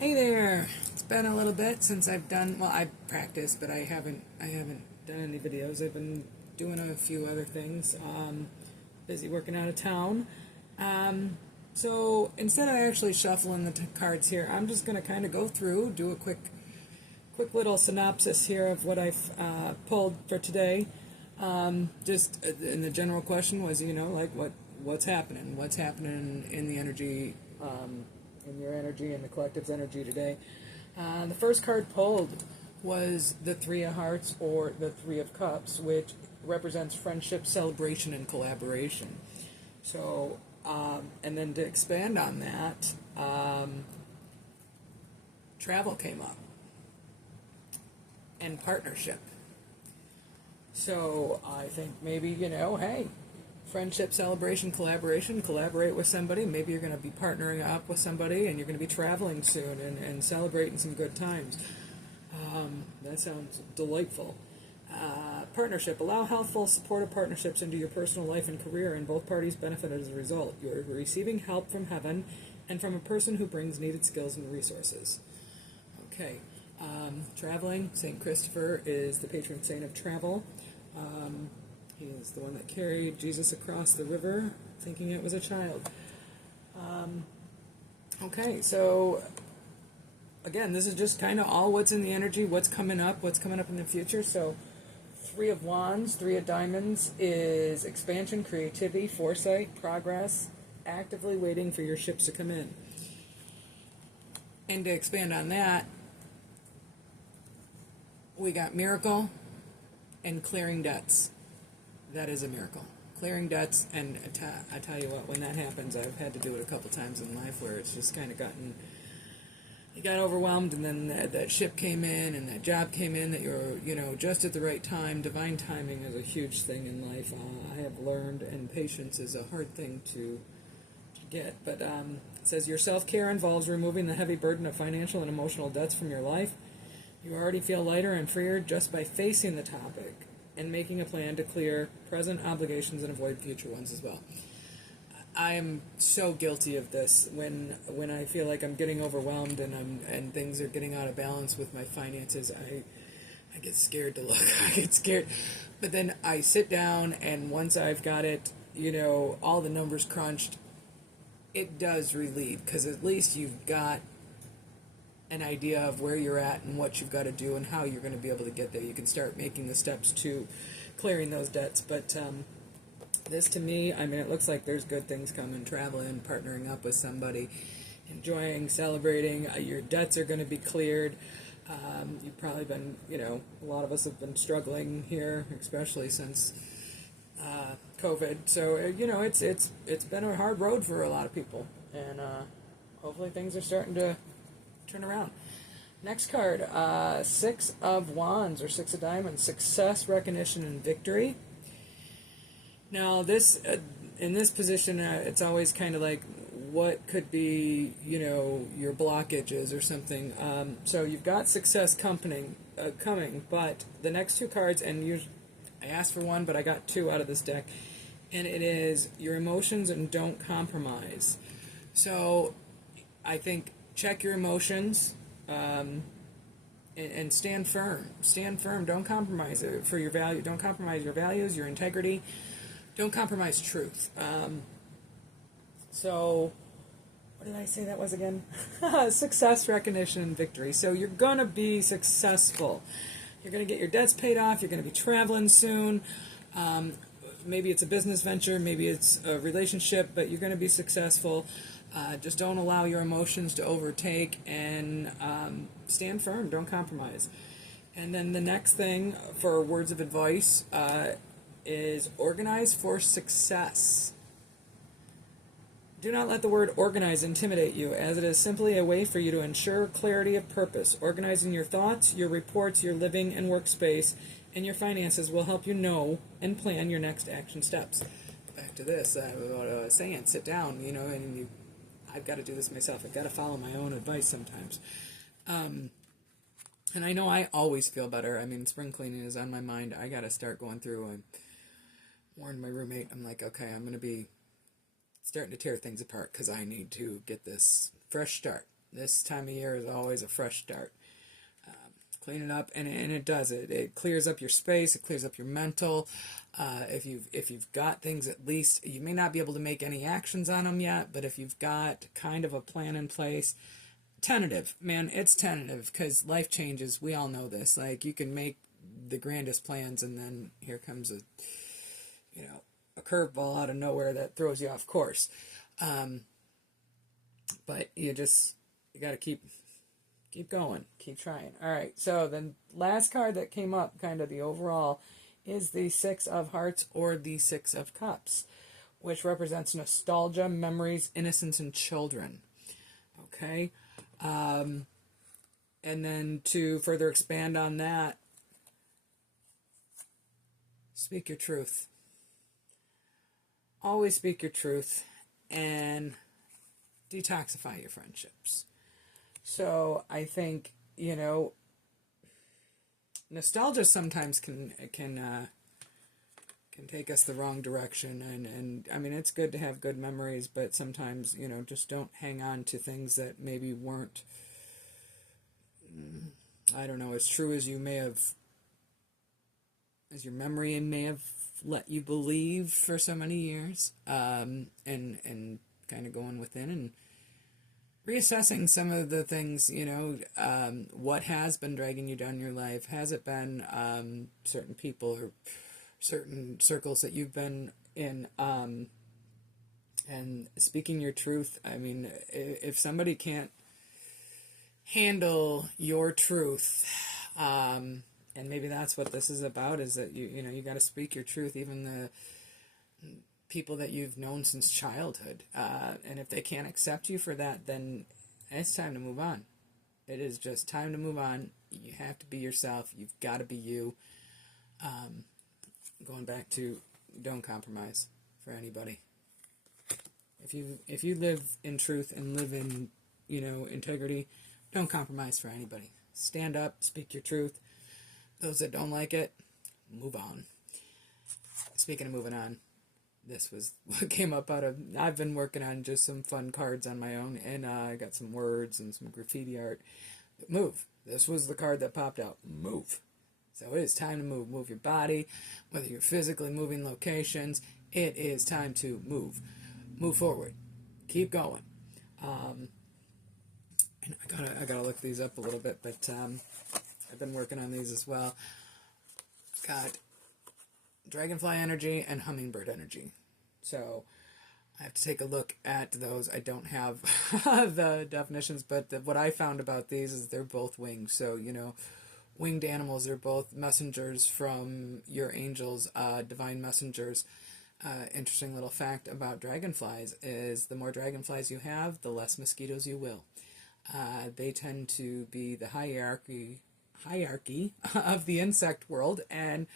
Hey there. It's been a little bit since I've practiced, but I haven't done any videos. I've been doing a few other things. Busy working out of town. So instead of actually shuffling the cards here, I'm just going to kind of go through, do a quick little synopsis here of what I've pulled for today. And the general question was, like what's happening? What's happening in the energy? In your energy and the collective's energy today. The first card pulled was the Three of Hearts or the Three of Cups, which represents friendship, celebration, and collaboration. So, and then to expand on that, travel came up and partnership. So I think maybe, hey, friendship, celebration, collaboration, collaborate with somebody. Maybe you're going to be partnering up with somebody and you're going to be traveling soon and celebrating some good times. That sounds delightful. Partnership. Allow healthful, supportive partnerships into your personal life and career, and both parties benefit as a result. You're receiving help from heaven and from a person who brings needed skills and resources. Okay. Traveling. St. Christopher is the patron saint of travel. He is the one that carried Jesus across the river, thinking it was a child. Okay, so again, this is just kind of all what's in the energy, what's coming up in the future. So, Three of Wands, Three of Diamonds is expansion, creativity, foresight, progress, actively waiting for your ships to come in. And to expand on that, we got miracle and clearing debts. That is a miracle. Clearing debts, and I tell you what, when that happens, I've had to do it a couple times in life where it's just kind of you got overwhelmed, and then that ship came in, and that job came in that you're, just at the right time. Divine timing is a huge thing in life. I have learned, and patience is a hard thing to get. But it says your self-care involves removing the heavy burden of financial and emotional debts from your life. You already feel lighter and freer just by facing the topic and making a plan to clear present obligations and avoid future ones as well. I am so guilty of this when I feel like I'm getting overwhelmed and things are getting out of balance with my finances. I get scared to look. I get scared, but then I sit down, and once I've got it, all the numbers crunched, it does relieve, because at least you've got an idea of where you're at and what you've got to do and how you're going to be able to get there. You can start making the steps to clearing those debts. But this, to me, it looks like there's good things coming. Traveling, partnering up with somebody, enjoying, celebrating. Your debts are going to be cleared. You've probably been, a lot of us have been struggling here, especially since COVID. So, it's been a hard road for a lot of people. And hopefully things are starting to turn around. Next card, Six of Wands or Six of Diamonds, success, recognition, and victory. Now, this in this position, it's always kind of like what could be, your blockages or something. So you've got success coming, but the next two cards, and I asked for one, but I got two out of this deck, and it is your emotions and don't compromise. So I think check your emotions, and stand firm. Stand firm. Don't compromise it for your value. Don't compromise your values, your integrity. Don't compromise truth. So, what did I say that was again? Success, recognition, and victory. So you're going to be successful. You're going to get your debts paid off. You're going to be traveling soon. Maybe it's a business venture. Maybe it's a relationship, but you're going to be successful. Just don't allow your emotions to overtake, and stand firm. Don't compromise. And then the next thing for words of advice is organize for success. Do not let the word organize intimidate you, as it is simply a way for you to ensure clarity of purpose. Organizing your thoughts, your reports, your living and workspace, and your finances will help you know and plan your next action steps. Back to this, about saying, sit down, and I've got to do this myself. I've got to follow my own advice sometimes. And I know I always feel better. Spring cleaning is on my mind. I got to start going through. I warned my roommate. I'm like, okay, I'm going to be starting to tear things apart because I need to get this fresh start. This time of year is always a fresh start. Clean it up, and it does it. It clears up your space. It clears up your mental. If you've got things, at least you may not be able to make any actions on them yet, but if you've got kind of a plan in place, tentative, man, it's tentative because life changes. We all know this. Like you can make the grandest plans, and then here comes a curveball out of nowhere that throws you off course. But you got to keep going, keep trying. All right, so the last card that came up, kind of the overall, is the Six of Hearts or the Six of Cups, which represents nostalgia, memories, innocence, and children. Okay, and then to further expand on that, speak your truth. Always speak your truth and detoxify your friendships. So I think, nostalgia sometimes can take us the wrong direction, and I mean it's good to have good memories, but sometimes just don't hang on to things that maybe weren't, I don't know, as true as you may have, as your memory may have let you believe for so many years, and kind of going within and reassessing some of the things, what has been dragging you down your life. Has it been certain people or certain circles that you've been in, and speaking your truth? I mean, if somebody can't handle your truth, and maybe that's what this is about, is that you got to speak your truth, even the people that you've known since childhood, and if they can't accept you for that, then it's time to move on. It is just time to move on. You have to be yourself. You've got to be you. Going back to, don't compromise for anybody. If you live in truth and live in integrity, don't compromise for anybody. Stand up, speak your truth. Those that don't like it, move on. Speaking of moving on, this was what came up out of, I've been working on just some fun cards on my own, and I got some words and some graffiti art. But move. This was the card that popped out. Move. So it is time to move. Move your body, whether you're physically moving locations. It is time to move. Move forward. Keep going. And I gotta look these up a little bit, but I've been working on these as well. Got dragonfly energy and hummingbird energy. So I have to take a look at those. I don't have the definitions, but what I found about these is they're both wings. So, winged animals are both messengers from your angels, divine messengers. Interesting little fact about dragonflies is the more dragonflies you have, the less mosquitoes you will. They tend to be the hierarchy of the insect world, and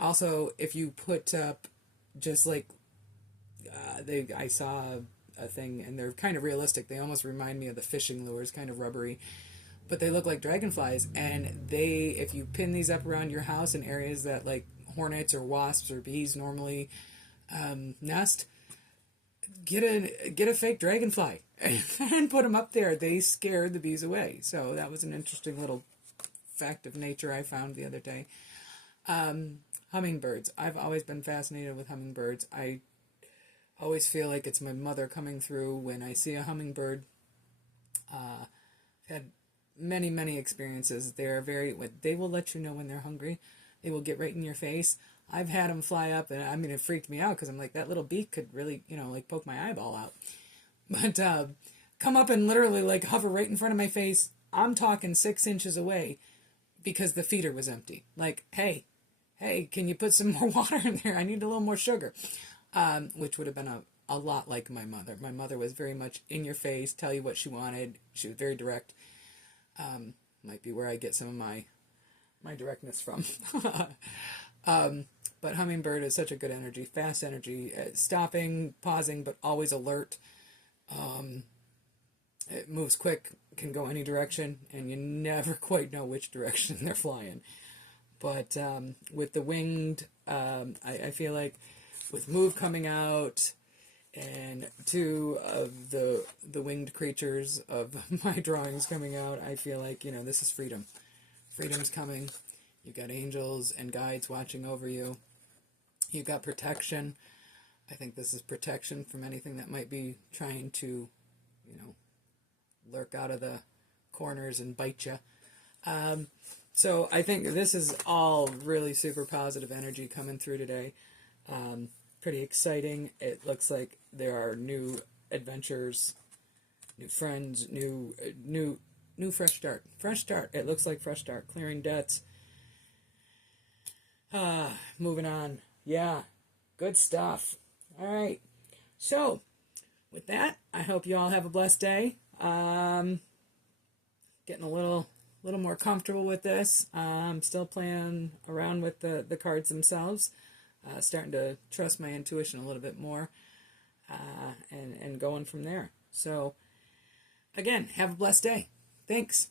also if you put up just like I saw a thing, and they're kind of realistic. They almost remind me of the fishing lures, kind of rubbery, but they look like dragonflies. And if you pin these up around your house in areas that like hornets or wasps or bees normally nest, get a fake dragonfly and put them up there. They scare the bees away. So that was an interesting little fact of nature I found the other day. Hummingbirds. I've always been fascinated with hummingbirds. I always feel like it's my mother coming through when I see a hummingbird. I've had many, many experiences. They will let you know when they're hungry. They will get right in your face. I've had them fly up, and I mean, it freaked me out because I'm like, that little beak could really, like poke my eyeball out. But come up and literally like hover right in front of my face. I'm talking 6 inches away because the feeder was empty. Like, hey, can you put some more water in there? I need a little more sugar. Which would have been a lot like my mother. My mother was very much in your face, tell you what she wanted. She was very direct. Might be where I get some of my directness from. But hummingbird is such a good energy, fast energy, stopping, pausing, but always alert. It moves quick, can go any direction, and you never quite know which direction they're flying. But with the winged, I feel like with Move coming out, And two of the winged creatures of my drawings coming out, I feel like, this is freedom. Freedom's coming. You've got angels and guides watching over you. You've got protection. I think this is protection from anything that might be trying to, lurk out of the corners and bite you. So I think this is all really super positive energy coming through today. Pretty exciting. It looks like there are new adventures, new friends, new fresh start. Fresh start. It looks like fresh start. Clearing debts. Moving on. Yeah, good stuff. All right. So, with that, I hope you all have a blessed day. Getting a little more comfortable with this. Still playing around with the cards themselves. Starting to trust my intuition a little bit more, and going from there. So, again, have a blessed day. Thanks.